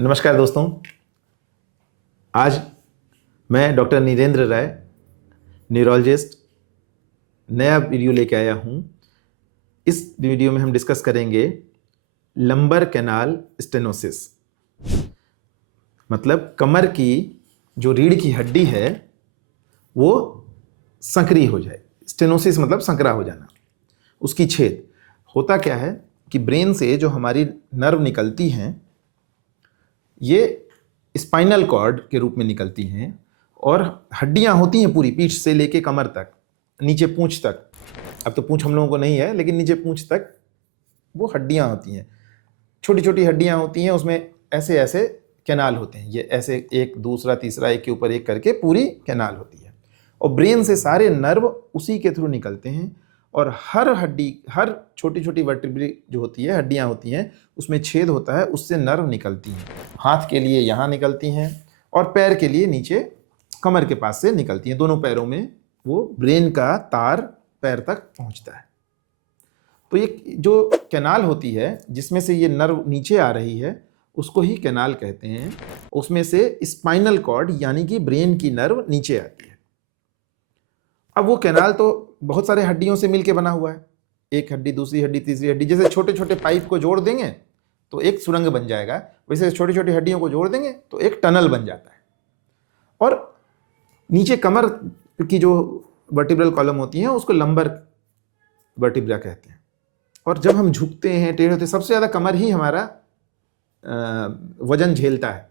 नमस्कार दोस्तों। आज मैं डॉक्टर नीरेंद्र राय, न्यूरोलॉजिस्ट, नया वीडियो लेके आया हूँ। इस वीडियो में हम डिस्कस करेंगे लंबर कैनाल स्टेनोसिस, मतलब कमर की जो रीढ़ की हड्डी है वो संकरी हो जाए। स्टेनोसिस मतलब संकरा हो जाना, उसकी छेद। होता क्या है कि ब्रेन से जो हमारी नर्व निकलती हैं ये स्पाइनल कॉर्ड के रूप में निकलती हैं और हड्डियां होती हैं पूरी पीठ से लेके कमर तक, नीचे पूंछ तक। अब तो पूंछ हम लोगों को नहीं है, लेकिन नीचे पूंछ तक वो हड्डियां होती हैं, छोटी छोटी हड्डियां होती हैं। उसमें ऐसे ऐसे कैनाल होते हैं, ये ऐसे एक दूसरा तीसरा एक के ऊपर एक करके पूरी कैनाल होती है। और ब्रेन से सारे नर्व उसी के थ्रू निकलते हैं और हर हड्डी, हर छोटी छोटी वर्टिब्रे जो होती है, हड्डियां होती हैं, उसमें छेद होता है, उससे नर्व निकलती हैं। हाथ के लिए यहाँ निकलती हैं और पैर के लिए नीचे कमर के पास से निकलती हैं। दोनों पैरों में वो ब्रेन का तार पैर तक पहुंचता है। तो ये जो कैनाल होती है जिसमें से ये नर्व नीचे आ रही है उसको ही कैनाल कहते हैं। उसमें से स्पाइनल कॉर्ड यानी कि ब्रेन की नर्व नीचे आती है। अब वो कैनाल तो बहुत सारे हड्डियों से मिलके बना हुआ है, एक हड्डी दूसरी हड्डी तीसरी हड्डी, जैसे छोटे छोटे पाइप को जोड़ देंगे तो एक सुरंग बन जाएगा, वैसे छोटी छोटी हड्डियों को जोड़ देंगे तो एक टनल बन जाता है। और नीचे कमर की जो वर्टिब्रल कॉलम होती है उसको लंबर वर्टिब्रा कहते हैं। और जब हम झुकते हैं, टेढ़े होते हैं, सबसे ज़्यादा कमर ही हमारा वजन झेलता है।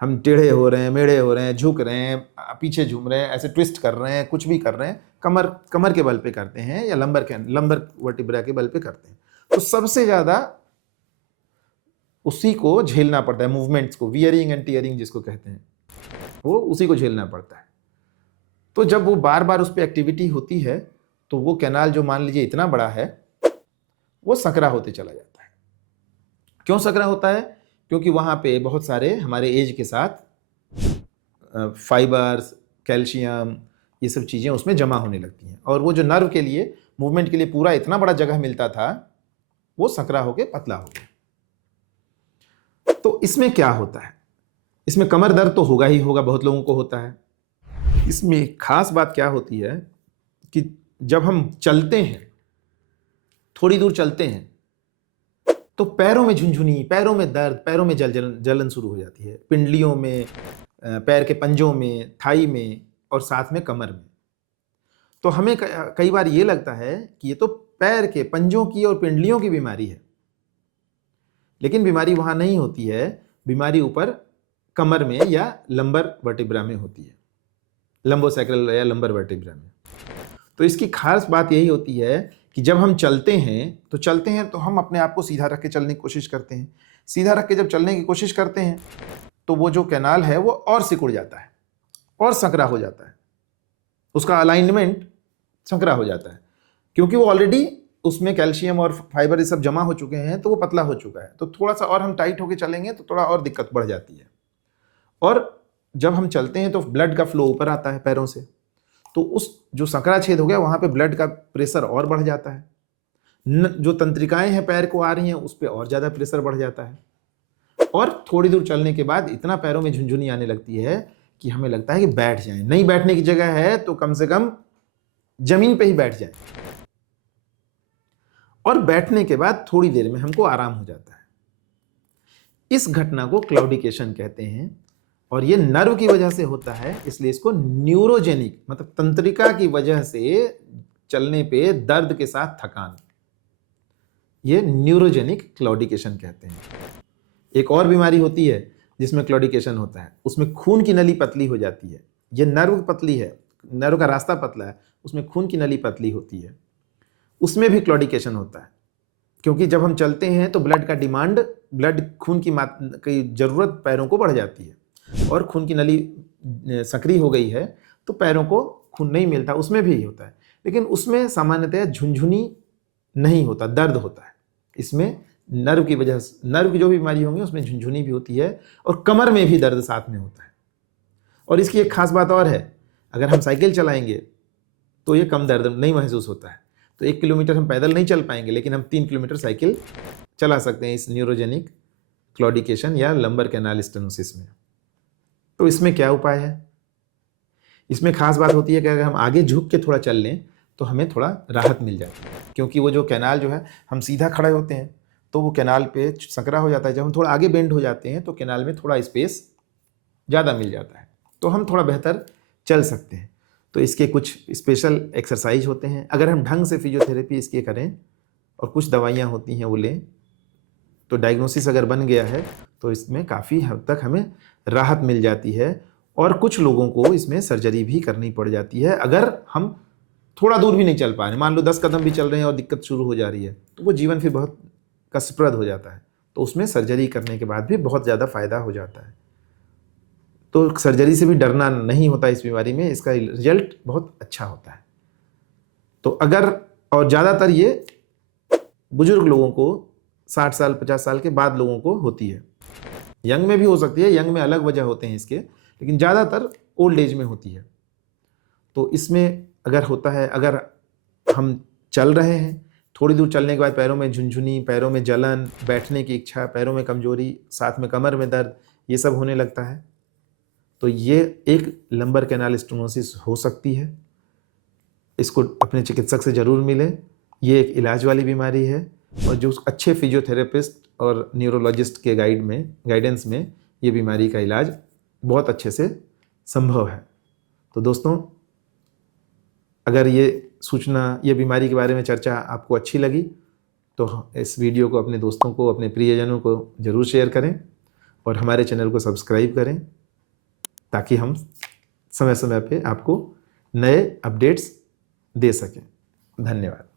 हम टेढ़े हो रहे हैं, मेढ़े हो रहे हैं, झुक रहे हैं, पीछे झूम रहे हैं, ऐसे ट्विस्ट कर रहे हैं, कुछ भी कर रहे हैं, कमर के बल पे करते हैं या लंबर वर्टिब्रा के बल पे करते हैं। तो सबसे ज़्यादा उसी को झेलना पड़ता है, मूवमेंट्स को, वियरिंग एंड टीयरिंग जिसको कहते हैं, वो उसी को झेलना पड़ता है। तो जब वो बार बार उस पर एक्टिविटी होती है तो वो कैनाल जो मान लीजिए इतना बड़ा है वो संकरा होते चला जाता है। क्यों संकरा होता है? क्योंकि वहाँ पे बहुत सारे हमारे एज के साथ फाइबर्स, कैल्शियम, ये सब चीज़ें उसमें जमा होने लगती हैं और वो जो नर्व के लिए, मूवमेंट के लिए पूरा इतना बड़ा जगह मिलता था वो संकरा होके पतला हो गया। तो इसमें क्या होता है? इसमें कमर दर्द तो होगा ही होगा, बहुत लोगों को होता है। इसमें खास बात क्या होती है कि जब हम चलते हैं, थोड़ी दूर चलते हैं, तो पैरों में झुनझुनी, पैरों में दर्द, पैरों में जलन शुरू हो जाती है, पिंडलियों में, पैर के पंजों में, थाई में और साथ में कमर में। तो हमें कई बार ये लगता है कि ये तो पैर के पंजों की और पिंडलियों की बीमारी है, लेकिन बीमारी वहां नहीं होती है। बीमारी ऊपर कमर में या लंबर वर्टिब्रा में होती है, लंबोसैक्रल या लंबर वर्टिब्रा में। तो इसकी खास बात यही होती है कि जब हम चलते हैं तो हम अपने आप को सीधा रख के चलने की कोशिश करते हैं। सीधा रख के जब चलने की कोशिश करते हैं तो वो जो कैनाल है वो और सिकुड़ जाता है और संकरा हो जाता है, उसका अलाइनमेंट संकरा हो जाता है, क्योंकि वो ऑलरेडी उसमें कैल्शियम और फाइबर ये सब जमा हो चुके हैं, तो वो पतला हो चुका है। तो थोड़ा सा और हम टाइट होके चलेंगे तो थोड़ा और दिक्कत बढ़ जाती है। और जब हम चलते हैं तो ब्लड का फ्लो ऊपर आता है पैरों से, तो उस जो संकरा छेद हो गया वहां पे ब्लड का प्रेशर और बढ़ जाता है। जो तंत्रिकाएं हैं पैर को आ रही हैं उस पर और ज़्यादा प्रेशर बढ़ जाता है। और थोड़ी दूर चलने के बाद इतना पैरों में झुनझुनी आने लगती है कि हमें लगता है कि बैठ जाएं। नहीं बैठने की जगह है तो कम से कम जमीन पे ही बैठ जाएं। और बैठने के बाद थोड़ी देर में हमको आराम हो जाता है। इस घटना को क्लॉडिकेशन कहते हैं और ये नर्व की वजह से होता है, इसलिए इसको न्यूरोजेनिक, मतलब तंत्रिका की वजह से चलने पे दर्द के साथ थकान, ये न्यूरोजेनिक क्लॉडिकेशन कहते हैं। एक और बीमारी होती है जिसमें क्लॉडिकेशन होता है, उसमें खून की नली पतली हो जाती है। ये नर्व पतली है, नर्व का रास्ता पतला है, उसमें खून की नली पतली होती है, उसमें भी क्लॉडिकेशन होता है। क्योंकि जब हम चलते हैं तो ब्लड का डिमांड, खून की जरूरत पैरों को बढ़ जाती है और खून की नली सक्रिय हो गई है तो पैरों को खून नहीं मिलता, उसमें भी होता है। लेकिन उसमें सामान्यतः झुनझुनी नहीं होता, दर्द होता है। इसमें नर्व की वजह से, नर्व की जो भी बीमारी होंगी उसमें झुनझुनी भी होती है और कमर में भी दर्द साथ में होता है। और इसकी एक खास बात और है, अगर हम साइकिल चलाएंगे तो ये कम दर्द नहीं महसूस होता है। तो 1 किलोमीटर हम पैदल नहीं चल पाएंगे, लेकिन हम 3 किलोमीटर साइकिल चला सकते हैं इस न्यूरोजेनिक क्लॉडिकेशन या लंबर कैनाल स्टेनोसिस में। तो इसमें क्या उपाय है? इसमें खास बात होती है कि अगर हम आगे झुक के थोड़ा चल लें तो हमें थोड़ा राहत मिल जाती है, क्योंकि वो जो कैनाल जो है, हम सीधा खड़े होते हैं तो वो कैनाल पे संकरा हो जाता है। जब हम थोड़ा आगे बेंड हो जाते हैं तो कैनाल में थोड़ा स्पेस ज़्यादा मिल जाता है, तो हम थोड़ा बेहतर चल सकते हैं। तो इसके कुछ स्पेशल एक्सरसाइज होते हैं, अगर हम ढंग से फिजियोथेरेपी इसके करें और कुछ दवाइयाँ होती हैं वो लें तो डायग्नोसिस अगर बन गया है तो इसमें काफ़ी हद तक हमें राहत मिल जाती है। और कुछ लोगों को इसमें सर्जरी भी करनी पड़ जाती है अगर हम थोड़ा दूर भी नहीं चल पा रहे, मान लो 10 कदम भी चल रहे हैं और दिक्कत शुरू हो जा रही है तो वो जीवन फिर बहुत कष्टप्रद हो जाता है, तो उसमें सर्जरी करने के बाद भी बहुत ज़्यादा फायदा हो जाता है। तो सर्जरी से भी डरना नहीं होता इस बीमारी में, इसका रिजल्ट बहुत अच्छा होता है। तो अगर, और ज़्यादातर ये बुजुर्ग लोगों को 60 साल 50 साल के बाद लोगों को होती है, यंग में भी हो सकती है, यंग में अलग वजह होते हैं इसके, लेकिन ज़्यादातर ओल्ड एज में होती है। तो इसमें अगर होता है, अगर हम चल रहे हैं, थोड़ी दूर चलने के बाद पैरों में झुनझुनी, पैरों में जलन, बैठने की इच्छा, पैरों में कमजोरी, साथ में कमर में दर्द, ये सब होने लगता है, तो ये एक लंबर कैनाल स्टेनोसिस हो सकती है। इसको अपने चिकित्सक से ज़रूर मिलें, ये एक इलाज वाली बीमारी है और जो अच्छे फिजियोथेरेपिस्ट और न्यूरोलॉजिस्ट के गाइडेंस में ये बीमारी का इलाज बहुत अच्छे से संभव है। तो दोस्तों, अगर ये सूचना, ये बीमारी के बारे में चर्चा आपको अच्छी लगी तो इस वीडियो को अपने दोस्तों को, अपने प्रियजनों को ज़रूर शेयर करें और हमारे चैनल को सब्सक्राइब करें ताकि हम समय समय पे आपको नए अपडेट्स दे सकें। धन्यवाद।